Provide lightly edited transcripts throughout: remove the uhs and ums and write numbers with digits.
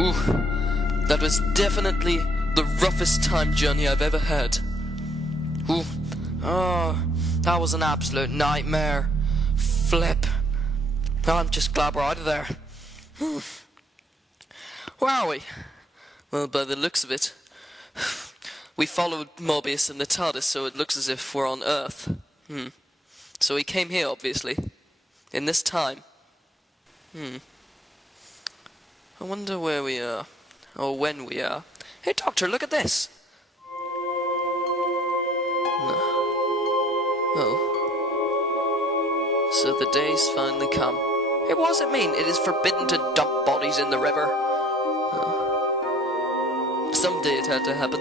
Ooh, that was definitely the roughest time journey I've ever had. Ooh, oh, that was an absolute nightmare. Flip. Oh, I'm just glad we're out of there. Where are we? Well, by the looks of it, we followed Mobius and the TARDIS, so it looks as if we're on Earth. So we came here, obviously, in this time. I wonder where we are, or when we are. Hey, Doctor, look at this! No. Oh. So the day's finally come. Hey, what does it mean? It is forbidden to dump bodies in the river. Someday it had to happen.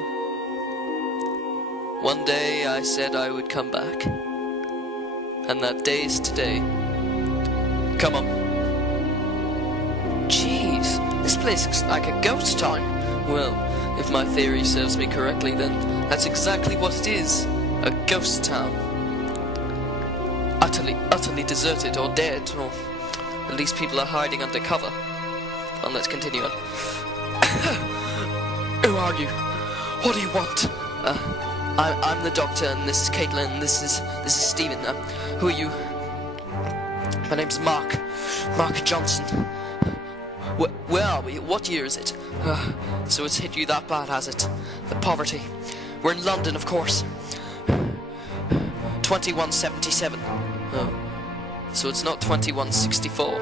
One day I said I would come back. And that day's today. Come on. Jeez, this place looks like a ghost town. Well, if my theory serves me correctly, then that's exactly what it is. A ghost town. Utterly deserted or dead, or at least people are hiding under cover. Well, let's continue on. Who are you? What do you want? I'm the Doctor, and this is Caitlin, and this is Stephen. Who are you? My name's Mark Johnson. Where are we? What year is it? So it's hit you that bad, has it? The poverty. We're in London, of course. 2177. Oh. So it's not 2164.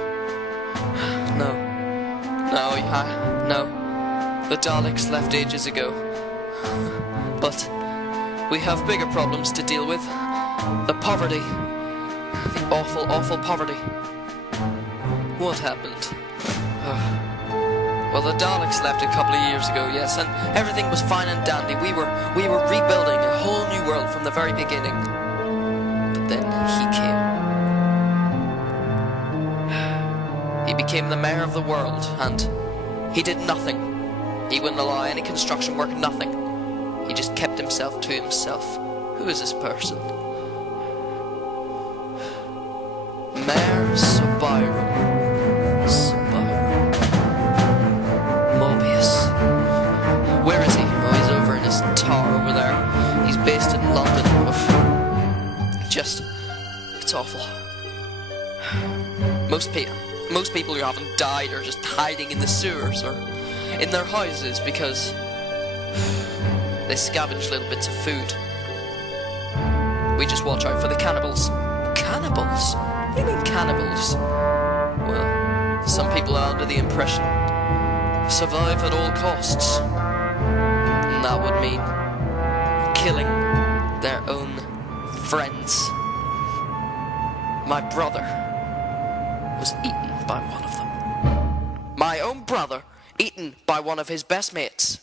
No. The Daleks left ages ago. But we have bigger problems to deal with. The poverty. The awful, awful poverty. What happened? Well, the Daleks left a couple of years ago, yes, and everything was fine and dandy. We were rebuilding a whole new world from the very beginning. But then he came. He became the mayor of the world, and he did nothing. He wouldn't allow any construction work, nothing. He just kept himself to himself. Who is this person? Mayor Subiram. Mobius. Where is he? Oh, he's over in his tower over there. He's based in London. It's awful. Most people who haven't died are just hiding in the sewers or in their houses because they scavenge little bits of food. We just watch out for the cannibals. Cannibals? What do you mean cannibals? Well, some people are under the impression survive at all costs. And that would mean killing their own friends. My brother was eaten by one of them. My own brother eaten by one of his best mates.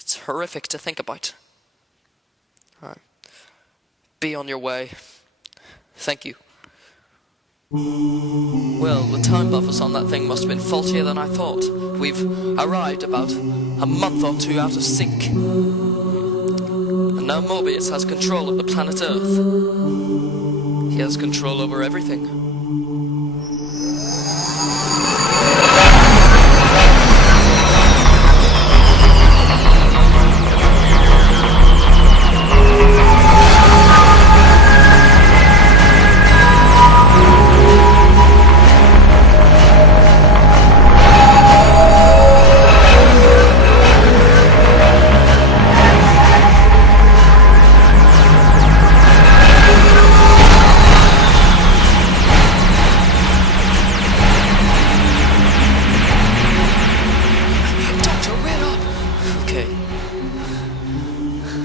It's horrific to think about. All right. Be on your way. Thank you. Well, the time buffers on that thing must have been faultier than I thought. We've arrived about a month or two out of sync. And now Mobius has control of the planet Earth. He has control over everything.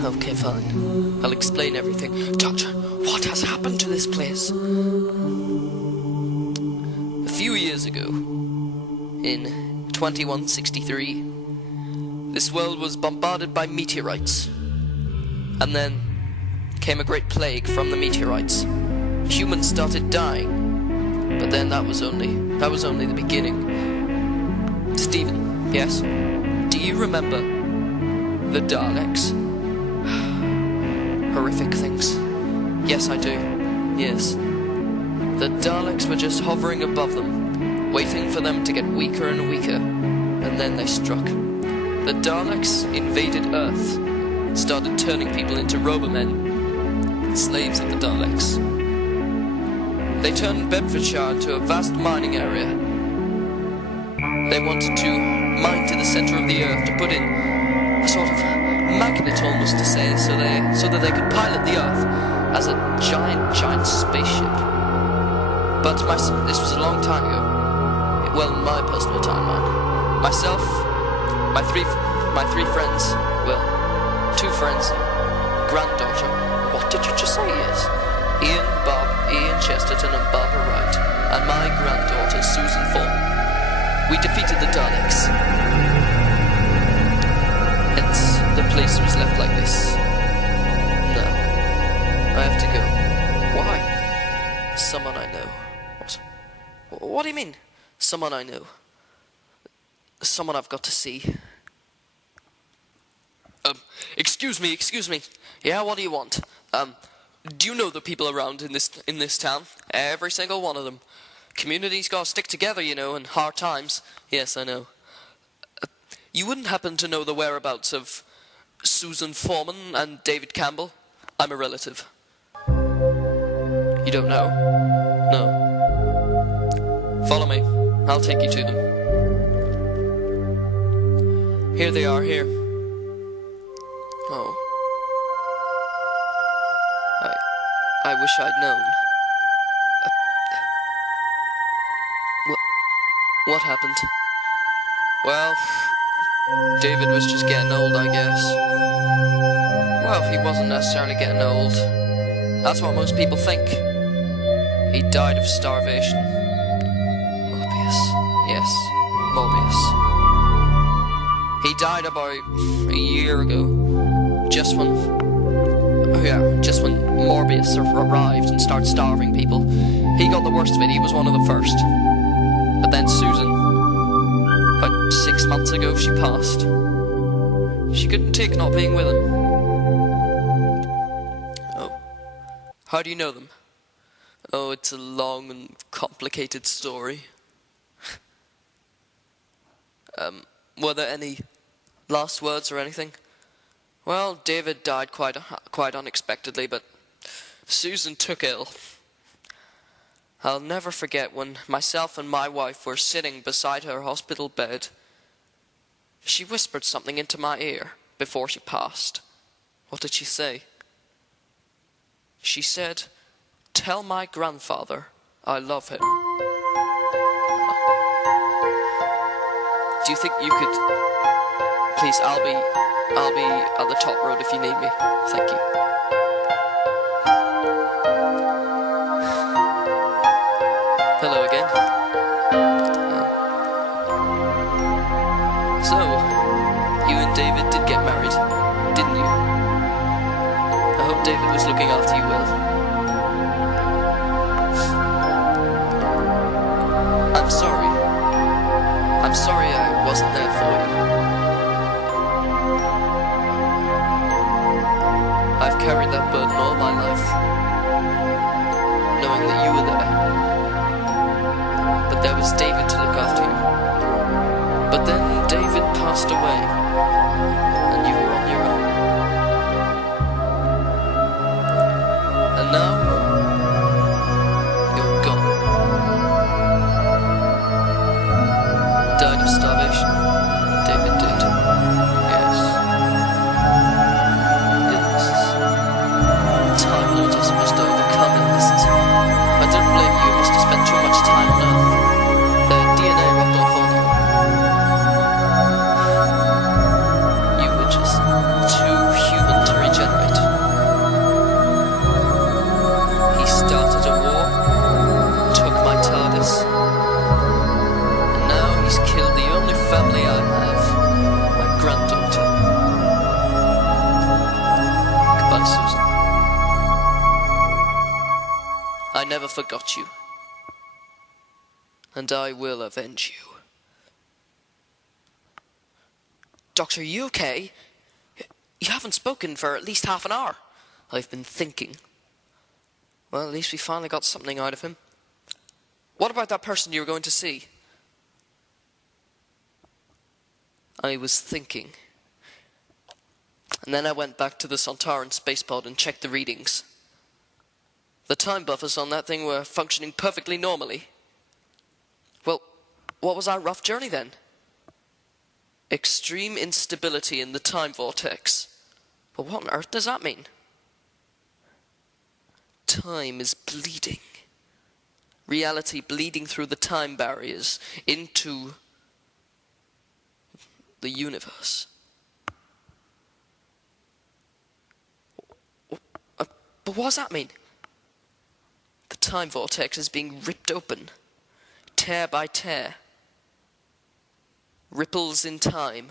Okay, fine. I'll explain everything. Doctor, what has happened to this place? A few years ago, in 2163, this world was bombarded by meteorites. And then came a great plague from the meteorites. Humans started dying. But then that was only the beginning. Stephen, yes? Do you remember the Daleks? Horrific things. Yes, I do. Yes. The Daleks were just hovering above them, waiting for them to get weaker and weaker, and then they struck. The Daleks invaded Earth, started turning people into Robomen, slaves of the Daleks. They turned Bedfordshire into a vast mining area. They wanted to mine to the centre of the Earth to put in a sort of magnet, almost to say, so that they could pilot the Earth as a giant spaceship. But this was a long time ago. Well, in my personal timeline. Myself, my three friends, well, 2 friends and granddaughter. What did you just say? Yes. Ian Chesterton and Barbara Wright, and my granddaughter Susan Form. We defeated the Daleks. Hence, the place was left like this. No, I have to go. Why? Someone I know. What do you mean? Someone I know. Someone I've got to see. Excuse me. Yeah, what do you want? Do you know the people around in this town? Every single one of them. Community's gotta stick together, you know, in hard times. Yes, I know. You wouldn't happen to know the whereabouts of Susan Foreman and David Campbell? I'm a relative. You don't know? No. Follow me. I'll take you to them. Here they are, here. Oh. I wish I'd known. What happened? Well, David was just getting old, I guess. Well, he wasn't necessarily getting old. That's what most people think. He died of starvation. Morbius. Yes, Morbius. He died about a year ago. Just when Morbius arrived and started starving people. He got the worst of it. He was one of the first. But then Susan, about 6 months ago, she passed. She couldn't take not being with him. Oh. How do you know them? Oh, it's a long and complicated story. Were there any last words or anything? Well, David died quite unexpectedly, but Susan took ill. I'll never forget when myself and my wife were sitting beside her hospital bed. She whispered something into my ear before she passed. What did she say? She said, "Tell my grandfather I love him." Do you think you could... Please, I'll be at the top road if you need me. Thank you. Hello again. So, you and David did get married, didn't you? I hope David was looking after you well. I'm sorry. I'm sorry I wasn't there for you. I've carried that burden all my life, knowing that you were there. But there was David to look after you. But then David passed away, and you were on your own. And now, you're gone. Died of starvation. David did. Yes. Illnesses. Time Lords must overcome illnesses. I don't blame you. You must have spent too much time on Earth. The DNA rubbed off on you. You were just too human to regenerate. He started a war, took my TARDIS, and now he's killed the only family I have, my granddaughter. Goodbye, Susan. I never forgot you, and I will avenge you. Doctor, are you okay? You haven't spoken for at least half an hour. I've been thinking. Well, at least we finally got something out of him. What about that person you were going to see? I was thinking. And then I went back to the Sontaran spacepod and checked the readings. The time buffers on that thing were functioning perfectly normally. Well, what was our rough journey then? Extreme instability in the time vortex. But what on earth does that mean? Time is bleeding. Reality bleeding through the time barriers into the universe. But what does that mean? The time vortex is being ripped open, tear by tear. Ripples in time.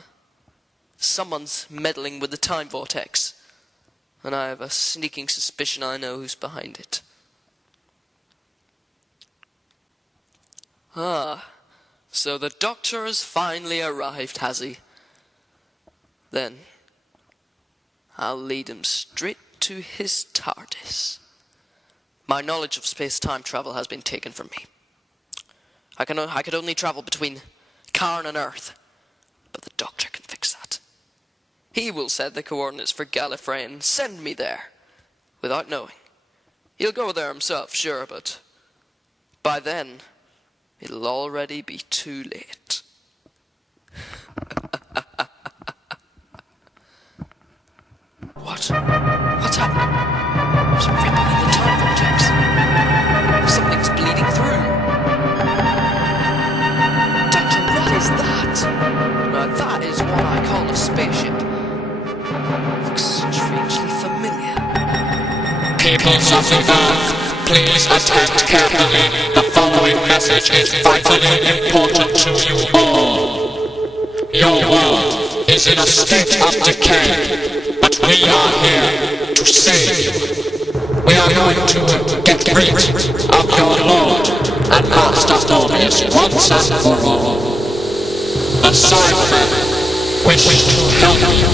Someone's meddling with the time vortex, and I have a sneaking suspicion I know who's behind it. Ah, so the Doctor has finally arrived, has he? Then I'll lead him straight to his TARDIS. My knowledge of space-time travel has been taken from me. I could only travel between Karn and Earth, but the Doctor can fix that. He will set the coordinates for Gallifrey and send me there, without knowing. He'll go there himself, sure, but by then, it'll already be too late. What? What's happening? There's a ripple in the time vortex. Something's bleeding through. Doctor, what is that? Now that is what I call a spaceship. Looks strangely familiar. Peoples of the Earth, please attend carefully. The following message is vitally important to you all. Your world is in a state of decay, but we are here to save you. We are going to get rid of your Lord and Master Morbius once and for all. The Cybermen wish to help you.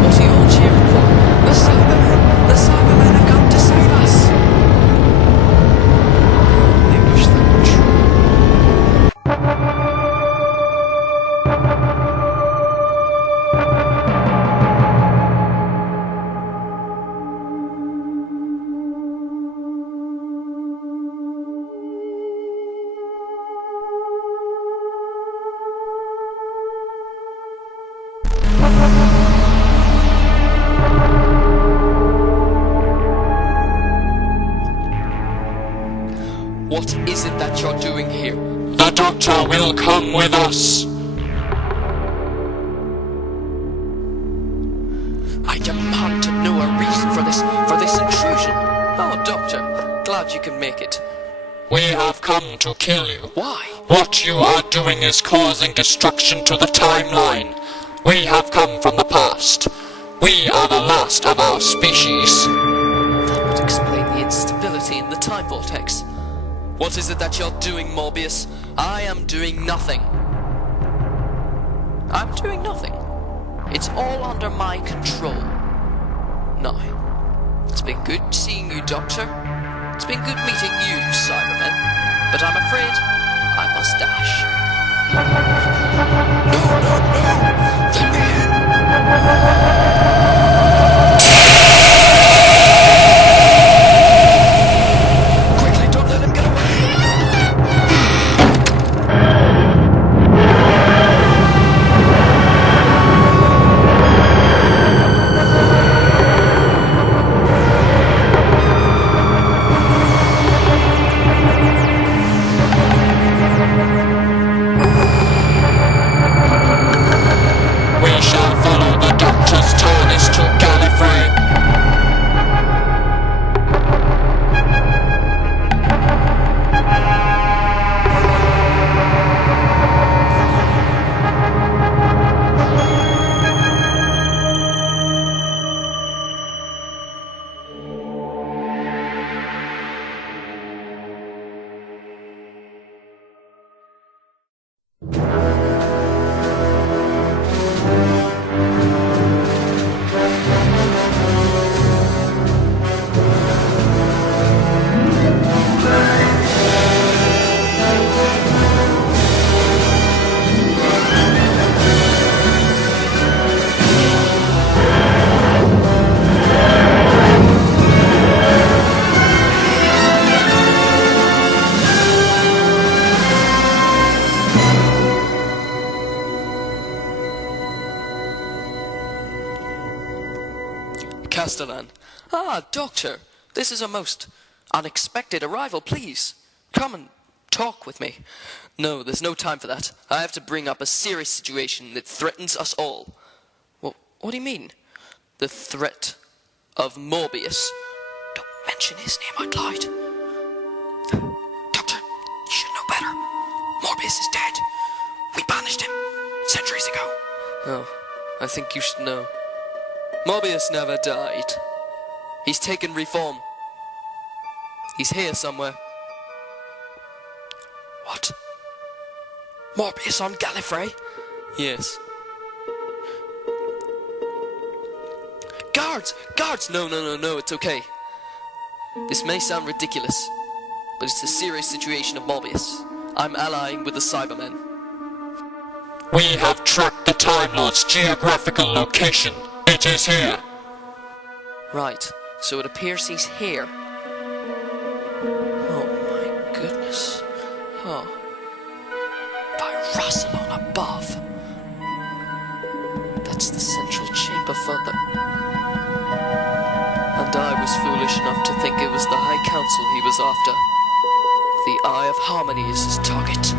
What are you all cheering for? The Cybermen! The Cybermen have come to save us! I wish that were true. What is it that you're doing here? The Doctor will come with us. I demand to know a reason for this intrusion. Oh, Doctor, glad you can make it. We have come to kill you. Why? What you are doing is causing destruction to the timeline. We have come from the past. We are the last of our species. That would explain the instability in the time vortex. What is it that you're doing, Morbius? I am doing nothing. I'm doing nothing. It's all under my control. No. It's been good seeing you, Doctor. It's been good meeting you, Cybermen. But I'm afraid I must dash. No! Let me in! Quickly, don't let him get away! We shall follow the Doctor's Doctor, this is a most unexpected arrival. Please, come and talk with me. No, there's no time for that. I have to bring up a serious situation that threatens us all. Well, what do you mean? The threat of Morbius. Don't mention his name out loud. Doctor, you should know better. Morbius is dead. We banished him centuries ago. Oh, I think you should know. Morbius never died. He's taken reform. He's here somewhere. What? Morbius on Gallifrey? Yes. Guards! Guards! No, it's okay. This may sound ridiculous, but it's a serious situation of Morbius. I'm allying with the Cybermen. We have tracked the Time Lord's geographical location. It is here. Right, so it appears he's here. Oh my goodness. Oh. By Rassilon above. That's the central chamber for the... And I was foolish enough to think it was the High Council he was after. The Eye of Harmony is his target.